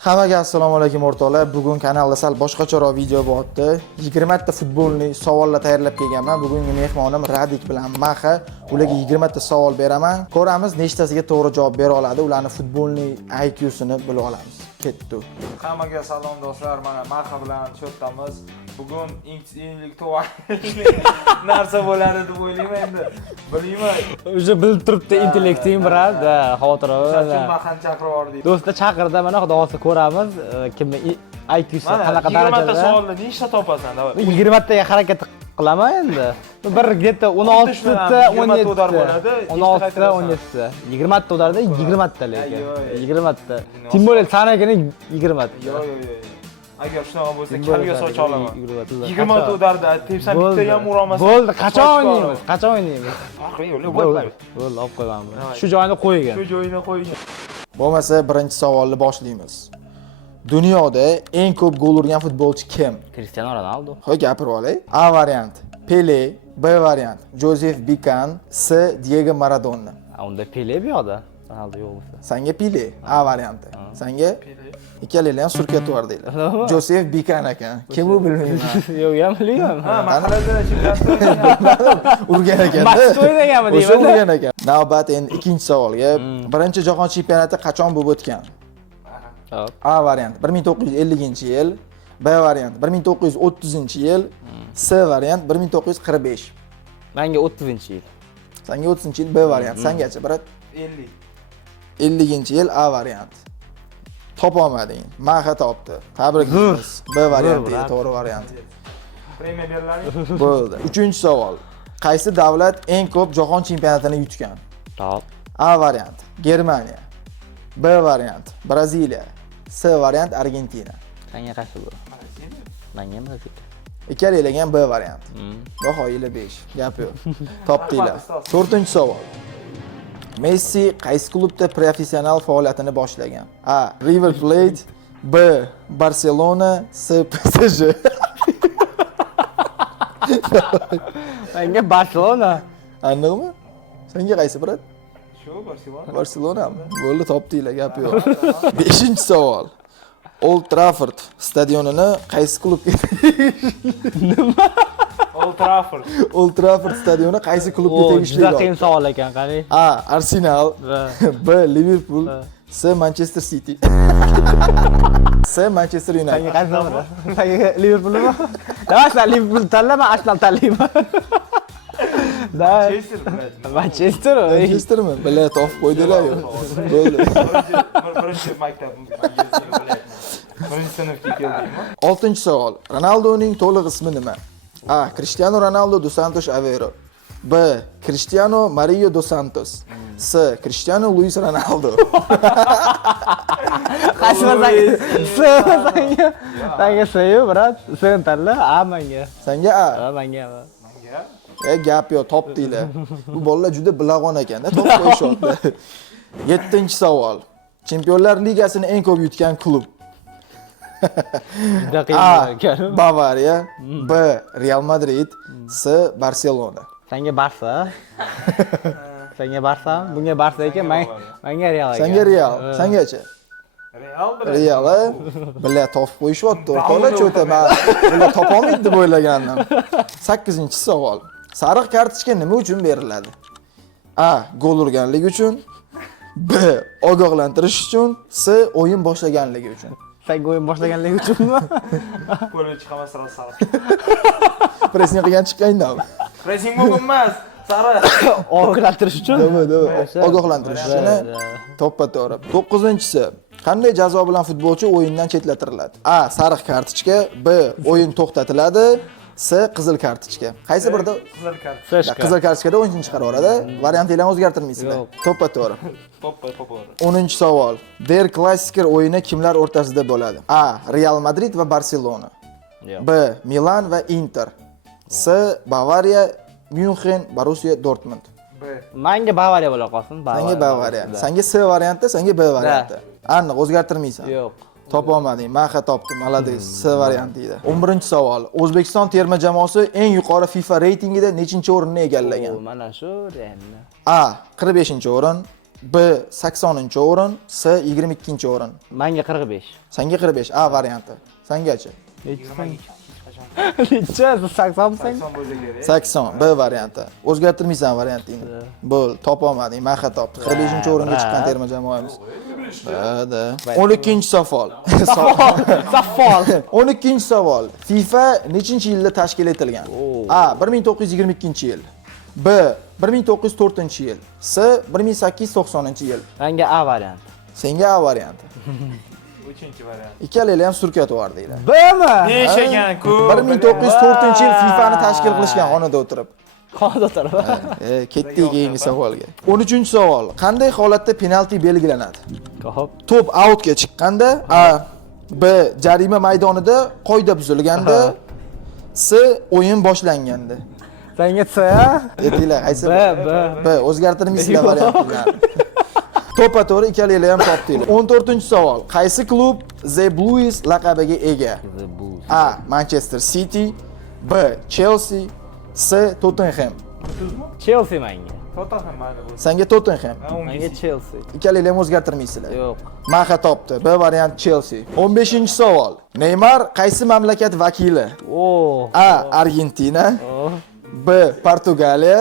Hammaga assalomu alaykum o'rtoqlar. Bugun kanalda sal boshqacharoq video bo'lyapti. 20 ta futbolni savollar tayyorlab kelganman. Bugungi mehmonim Radik bilan Maxa. Ularga 20 ta savol beraman. Ko'ramiz nechtasiga to'g'ri javob bera oladi. Ularning futbolning IQ-sini bilib olamiz. Ketdi. Hammaga salom do'stlar. Mana Maxa bilan cho'ttamiz. Bugun intellekt narsa bo'ladi deb o'ylayman endi. Bilmayman. O'sha bilib turibdi intellekting bilan, xavotir olma. Maxani chaqirib yubordik. Do'stlar chaqirdi, mana xudo xolisa ko'ramiz, kimni IQ'si qanaqa darajada. 20 ta savolni nechta topasan? 20 taga harakat qilaman endi. Bir getta 16 ta 17 ta bo'ladi. 16 ta 17 ta. 20 ta udarda 20 ta lekin. 20 ta. Tim bo'lib sanagini 20 ta. Yo'q. Agar shunaqa bo'lsa kamga socha olaman. 20 ta udarda tepsam bitta ham ura olmasam. Bo'ldi, qachon o'ynaymiz? Qachon o'ynaymiz? Bo'ldi, olib qo'yganmiz. Shu joyini qo'ygan. Shu joyini qo'ygan. Bo'lmasa birinchi savolni boshlaymiz. Dunyoda eng ko'p gol urgan futbolchi kim? Cristiano Ronaldo. Hoy gapirib olay. A variant Pele, B variant Josef Bican, C Diego Maradona. Unda Pele bu yoqda, Ronaldo yo'q bo'lsa. Senga Pele A varianti. Senga ikkalanglar ham surkatib yubordinglar. Josef Bican ekan. Kim u bilmayman. Yo'q, ham bilmayman. Ha, mahallada chempionat urgan ekan. Match o'ynaganmi O'sha deyman. urgan ekan. Navbat endi ikkinchi savolga. Birinchi jahon chempionati qachon bo'lib o'tgan? A variant 1950-yil, B variant 1930-yil, C variant 1945. Menga 30-yil. Senga 30-yil B variant. Sengacha birat 50. 50-yil A variant. Topolmading. Maxa topdi. Tabriklaymiz. B varianti to'g'ri variant. Premiya beriladi. Bo'ldi. Uchinchi savol. Qaysi davlat eng ko'p jahon chempionatini yutgan? Top. A variant Germaniya, B variant Braziliya, C variant Argentina. Senga qaysi bu? Menga Braziliya. Ikkalanglar ham B variant. Bahoyinglar 5. Gap yo'q. Topdinglar. To'rtinchi savol. Messi qaysi klubda professional faoliyatini boshlagan? A. River Plate, B. Barcelona, C. PSG. Menga Barcelona. Aniqmi? Senga qaysi birat? Shu Barselona. Barselonami? Bo'ldi, topdinglar, gap yo'q. 5-savol. Old Trafford stadionini qaysi klubga Old Trafford. Old Trafford stadioni qaysi klubga tegishli? Juda qiyin savol ekan, qarang. A. Arsenal, B. Liverpool, C. Manchester City. C. Manchester United. Senga qaysi bo'ladi? Senga Liverpoolmi? Davasa Liverpool tanlama, Arsenal tanlayman. Manchestermi? Bila topib qo'ydilar-ku. Bo'ldi. Birinchi maktab. Birinchi sinfga keldingmi? 6-savol. Ronaldoning to'liq ismi nima? A. Cristiano Ronaldo dos Santos Aveiro, B. Cristiano Mario dos Santos, C. Cristiano Luis Ronaldo. Qaysi senga seyu, brat. Sen tanla, A menga. Senga A. Menga. Gap yo'q, topdinglar. Bu bolalar juda bilag'on ekanda, topib qo'yishyapti. 7-savol. Chempionlar ligasini eng ko'p yutgan klub. Juda qiyin ekan. Bavariya, B. Real Madrid, C. Barselona. Senga Barsa. Senga Barsa, bunga Barsa ekan, menga Real ekan. Senga Real, sengacha? Real. Bila topib qo'yishyapti, o'rtoqlar cho'taman. Bila topolmaydi deb o'ylagandim. 8-savol. Sariq kartochka nima uchun beriladi? A. Gol urganligi uchun, B. Ogohlantirish uchun, C. O'yin boshlaganligi uchun. Sen o'yin boshlaganligi uchunmi? Qo'lga chiqaman sariq. Pressing qilgan chiqqandami? Pressing bo'lmas. Sariq. Ogohlantirish uchun. Ogohlantirish uchun. To'ppa-to'g'ri. 9-si. Qanday jazo bilan futbolchi o'yindan chetlatiriladi? A. Sariq kartochka, B. O'yin to'xtatiladi, C. Qizil kartochka. Qaysi birida? Qizil kartochka. Qizil kartochkada o'yinchini chiqarib yuboradi. Variantlarni o'zgartirmaysizlar. To'ppa-to'g'ri. To'g'ri. 10-savol. Der Klassiker o'yini kimlar o'rtasida bo'ladi? A. Real Madrid va Barselona, B. Milan va Inter, C. Bavariya, München, Borussia Dortmund. Menga Bavariya bo'la qolsin. Senga Bavariya. Senga C varianti, senga B varianti. Aniq o'zgartirmaysan. Yo'q. Topolmading. Maxa topdim. Malades. C varianti edi. 11-savol. O'zbekiston terma jamoasi eng yuqori FIFA reytingida nechinchi o'rinni egallagan? Mana shu endi. A. 45-o'rin, B 80-o'rin, C 22-o'rin. Menga 45. Senga 45 A varianti. Sengachi? Necha? 80 sen? 80 bo'lsa kerak. 80 B varianti. O'zgartirmaysan variantingni. Bo'l, topolmading, Maha topdi. 45-o'ringa chiqqan terma jamoamiz. Da. 12-savol. Saffol. 12-savol. FIFA nechinchi-yilda tashkil etilgan? A 1922-yil. B 1904-yil. C 1890-yil. Menga A varianti. Senga A varianti. 3-chi variant. Ikkalangiz ham surkat yubordinglar. Bmi? Neshagan-ku. 1904-yil FIFAni tashkil qilishgan xonada o'tirib. Qonda o'tirib. Ketdik keyingi savolga. 13-savol. Qanday holatda penalti belgilanadi? Xo'p. To'p outga chiqqanda, A B jarima maydonida qoida buzilganda, C o'yin boshlanganda. Senga C? Aytinglar, qaysi? B. B o'zgartirmaysizlar variantlarni. To'ppa-to'g'ri ikkalangiz ham topdinglar. 14-savol. Qaysi klub The Blues laqabiga ega? A Manchester City, B Chelsea, C Tottenham. Chelsea menga. Tottenham mayli bo'lsa. Senga Tottenham. Menga Chelsea. Ikkalangiz ham o'zgartirmaysizlar. Yo'q. Maha topdi. B variant Chelsea. 15-savol. Neymar qaysi mamlakat vakili? O. A Argentina, B Portugaliya,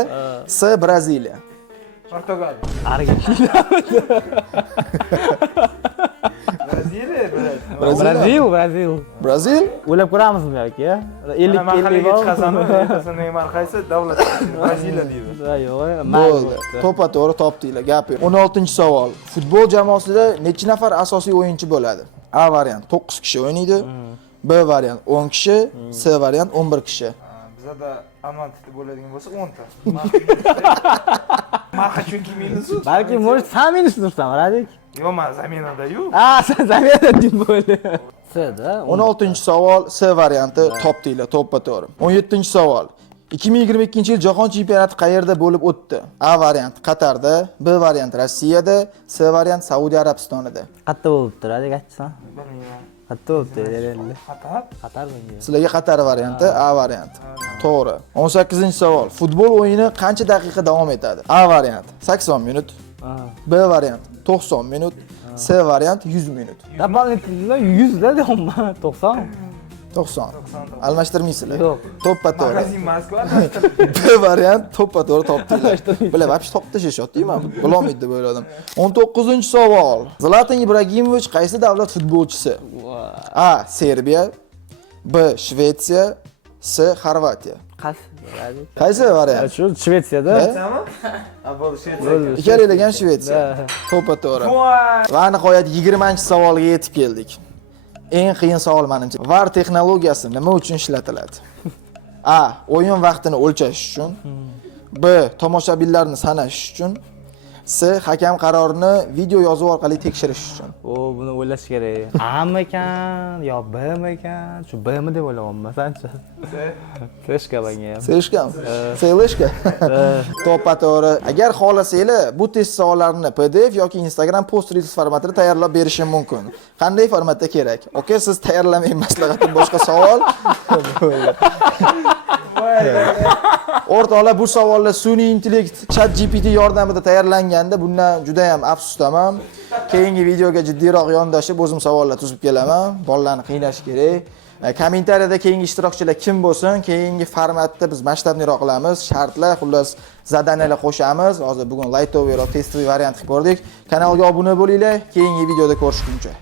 C Braziliya. Portugaliya. Argentina. Brazil. Brazil? O'ylab ko'ramizmi yoki? 50 mahallaga chiqasanmi, ertasi Neymar qaysi davlat? Braziliya deydi. Yo'q, Bo'ldi. To'ppa-to'g'ri topdinglar, gap yo'q. 16-savol. Futbol jamoasida necha nafar asosiy o'yinchi bo'ladi? A variant 9 kishi o'ynaydi. B variant 10 kishi, C variant 11 kishi. Bizda Almatida bo'ladigan bo'lsa 10 ta. Maha chunki minusu. Balki может сам minus tursan, Radik. Yo'q, men zaminada-yu. Sen zaminada deb bo'ldi. C-da. 16-savol C varianti topdinglar, to'ppa-to'g'ri. 17-savol. 2022-yil Jahon chempionati qayerda bo'lib o'tdi? A variant Qatarda, B variant Rossiyada, C variant Saudiya Arabistonida. Qayerda bo'libdi, Radik aytsan? Bilmayman. Qayerda bo'libdi, endi. Qatar? Qatar menga. Sizlarga Qatar varianti, A variant. To'g'ri. 18-savol. Futbol o'yini qancha daqiqa davom etadi? A variant 80 minut, B variant 90 minut, C variant 100 minut. Doполнительно 100 da deyapman, 90. 90. Almashtirmaysizlar. Yo'q. To'ppa-to'g'ri. Magazin Moskva. B variant to'ppa-to'g'ri topdinglar. Bular vaqt topib tashlashayapti, men bilolmaydi deb o'yladim. 19-savol. Zlatan Ibragimovich qaysi davlat futbolchisi? A Serbiya, B Shvetsiya, C Xorvatiya. Qaysi variant? Shu Shvetsiyada. Aytsammi? Avval Shvetsiya. Ikkalangiz ham Shvetsiya. To'ppa-to'g'ri. Va nihoyat 20-savolga yetib keldik. Eng qiyin savol menimcha. VAR texnologiyasi nima uchun ishlatiladi? A. O'yin vaqtini o'lchash uchun. B. Tomoshabinlarni sanash uchun. C. Hakam qarorini video yozuv orqali tekshirish uchun. Buni o'ylash kerak. A-mi ekan yo B-mi ekan? Shu B-mi deb o'ylayapman, sanchi? Seshka menga ham. Seshkami? Seleshka. To'ppa-to'g'ri. Agar xohlasanglar, bu test savollarini PDF yoki Instagram post reels formatida tayyorlab berishim mumkin. Qanday formatda kerak? Oke, siz tayyorlamang, maslahatim boshqa savol. O'rtoqlar, bu savollar sun'iy intellekt ChatGPT yordamida tayyorlanganda bundan juda ham afsusdaman. Keyingi videoga jiddiyroq yondashib o'zim savollar tuzib kelaman. Bolalarni qiynash kerak. Kommentariyada keyingi ishtirokchilar kim bo'lsin, keyingi formatda biz masshtabniroq qilamiz. Shartlar, xullas, zadaniyalar qo'shamiz. Hozir bugun lightover va testoviy variant qilib ko'rdik. Kanalga obuna bo'linglar. Keyingi videoda ko'rishguncha.